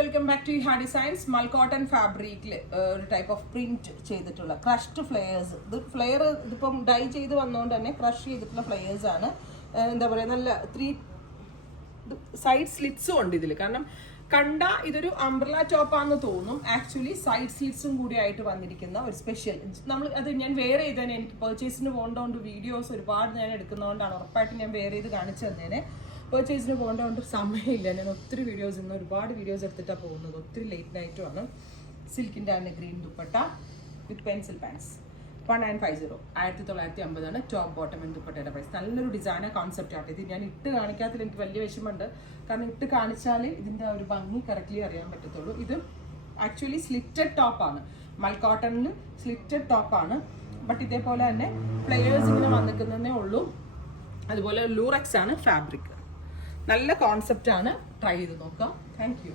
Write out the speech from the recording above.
Welcome back to ഹാ designs. മൽ cotton ഫാബ്രിക്കിൽ ഒരു ടൈപ്പ് ഓഫ് പ്രിന്റ് ചെയ്തിട്ടുള്ള ക്രഷ്ഡ് ഫ്ലെയേഴ്സ്. ഇത് ഫ്ലെയർ ഇതിപ്പം ഡൈ ചെയ്ത് വന്നുകൊണ്ട് തന്നെ ക്രഷ് ചെയ്തിട്ടുള്ള ഫ്ലെയേഴ്സ് ആണ്. എന്താ പറയുക, നല്ല 3 സൈഡ് സ്ലിറ്റ്സും ഉണ്ട് ഇതിൽ. കാരണം കണ്ട ഇതൊരു അംബ്രല ടോപ്പാന്ന് തോന്നും, ആക്ച്വലി സൈഡ് സ്ലിറ്റ്സും കൂടി ആയിട്ട് വന്നിരിക്കുന്ന ഒരു സ്പെഷ്യൽ. നമ്മൾ അത് ഞാൻ വെയർ ചെയ്തേനെ, എനിക്ക് പർച്ചേസിന് പോകേണ്ടതുകൊണ്ട് വീഡിയോസ് ഒരുപാട് ഞാൻ എടുക്കുന്നതുകൊണ്ടാണ്, ഉറപ്പായിട്ട് ഞാൻ വെയർ ചെയ്ത് കാണിച്ചു തന്നേനെ. പർച്ചേസിന് പോകേണ്ടതുകൊണ്ട് സമയമില്ല. ഞാൻ ഒത്തിരി വീഡിയോസ് ഇന്ന് ഒരുപാട് വീഡിയോസ് എടുത്തിട്ടാണ് പോകുന്നത്. ഒത്തിരി ലേറ്റ് നൈറ്റുമാണ്. സിൽക്കിൻ്റെ ആണ് green dupatta with pencil pants. 1950 1950 top bottom and ദുപ്പട്ടയുടെ പ്രൈസ്. നല്ലൊരു ഡിസൈനർ കോൺസെപ്റ്റ് ആണ് ഇത്. ഞാൻ ഇട്ട് കാണിക്കാത്തതിൽ എനിക്ക് വലിയ വിഷമമുണ്ട്, കാരണം ഇട്ട് കാണിച്ചാൽ ഇതിൻ്റെ ഒരു ഭംഗി കറക്റ്റ്ലി അറിയാൻ പറ്റത്തുള്ളൂ. ഇത് ആക്ച്വലി സ്ലിറ്റഡ് ടോപ്പാണ്, മൽ കോട്ടണിൽ സ്ലിറ്റഡ് ടോപ്പാണ്. ബട്ട് ഇതേപോലെ തന്നെ പ്ലെയേഴ്സ് ഇങ്ങനെ വന്നിക്കുന്നതേ ഉള്ളൂ. അതുപോലെ ലൂറക്സ് ആണ് ഫാബ്രിക്. നല്ല കോൺസെപ്റ്റ് ആണ്, ട്രൈ ചെയ്ത് നോക്കാം. Thank you.